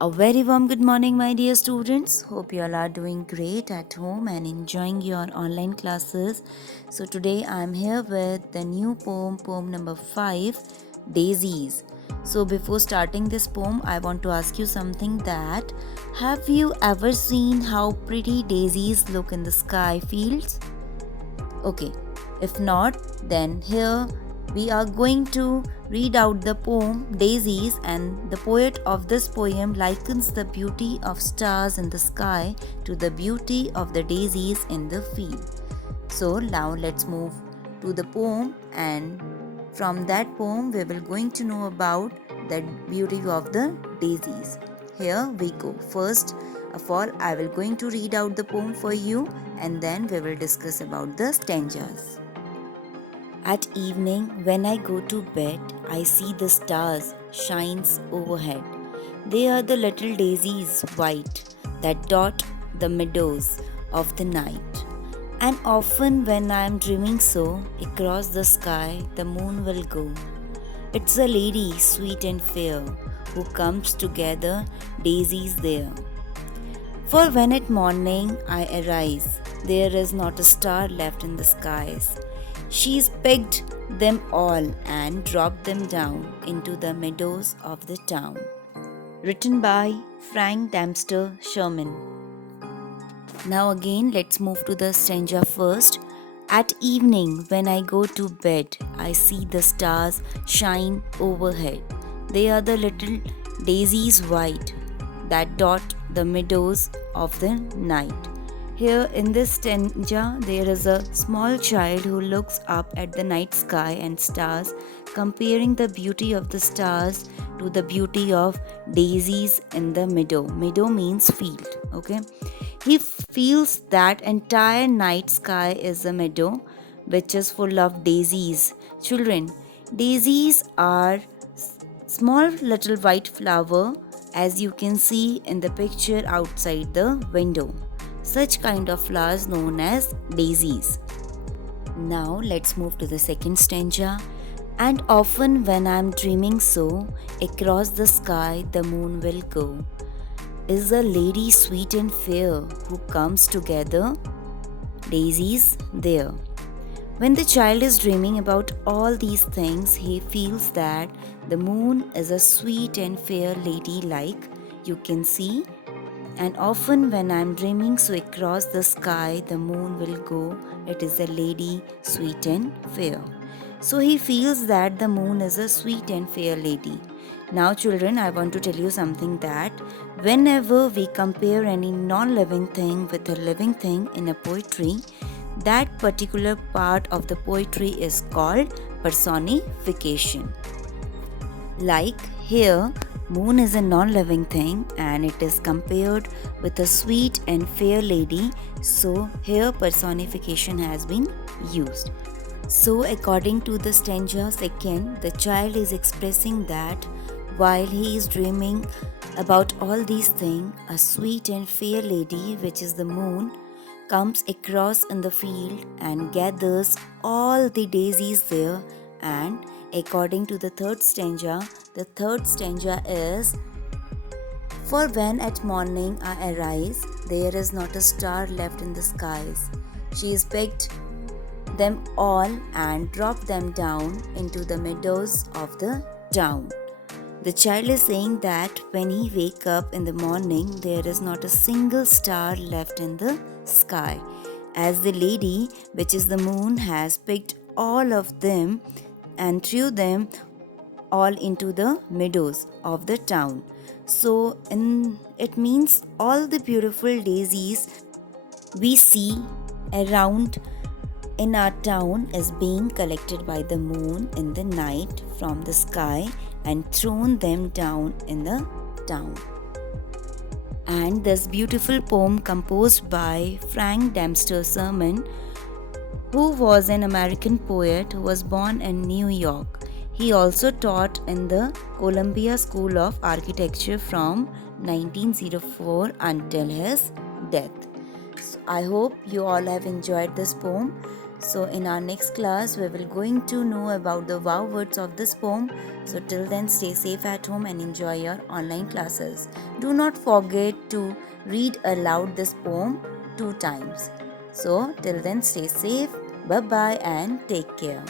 A very warm good morning, my dear students. Hope you all are doing great at home and enjoying your online classes. So, today I am here with the new poem number 5, Daisies. So, before starting this poem, I want to ask you something that have you ever seen how pretty daisies look in the sky fields? Okay, if not, then here we are going to read out the poem Daisies, and the poet of this poem likens the beauty of stars in the sky to the beauty of the daisies in the field. So now let's move to the poem, and from that poem we will going to know about the beauty of the daisies. Here we go. First of all, I will going to read out the poem for you, and then we will discuss about the stanzas. At evening, when I go to bed, I see the stars shines overhead. They are the little daisies white that dot the meadows of the night. And often when I am dreaming so, across the sky the moon will go. It's a lady sweet and fair who comes to gather daisies there. For when at morning I arise, there is not a star left in the skies. She's picked them all and dropped them down into the meadows of the town. Written by Frank Dempster Sherman. Now again, let's move to the stanza first. At evening, when I go to bed, I see the stars shine overhead. They are the little daisies white that dot the meadows of the night. Here in this stanza, there is a small child who looks up at the night sky and stars, comparing the beauty of the stars to the beauty of daisies in the meadow. Meadow means field, okay? He feels that entire night sky is a meadow which is full of daisies. Children, daisies are small little white flower as you can see in the picture outside the window. Such kind of flowers known as daisies. Now let's move to the second stanza. And often when I'm dreaming so, across the sky the moon will go. Is a lady sweet and fair who comes together daisies there. When the child is dreaming about all these things, he feels that the moon is a sweet and fair lady like you can see. And often when I am dreaming so across the sky the moon will go, it is a lady sweet and fair. So he feels that the moon is a sweet and fair lady. Now children, I want to tell you something that whenever we compare any non-living thing with a living thing in a poetry, that particular part of the poetry is called personification. Like here, moon is a non-living thing and it is compared with a sweet and fair lady, so here personification has been used. So according to the stanza second, the child is expressing that while he is dreaming about all these things, a sweet and fair lady, which is the moon, comes across in the field and gathers all the daisies there. And according to the third stanza is, for when at morning I arise, there is not a star left in the skies. She has picked them all and dropped them down into the meadows of the town. The child is saying that when he wake up in the morning, there is not a single star left in the sky, as the lady, which is the moon, has picked all of them and threw them all into the meadows of the town. So it means all the beautiful daisies we see around in our town is being collected by the moon in the night from the sky and thrown them down in the town. And this beautiful poem composed by Frank Dempster Sherman, who was an American poet who was born in New York. He also taught in the Columbia School of Architecture from 1904 until his death. So I hope you all have enjoyed this poem. So in our next class, we will going to know about the wow words of this poem. So till then, stay safe at home and enjoy your online classes. Do not forget to read aloud this poem 2 times. So till then, stay safe. Bye bye and take care.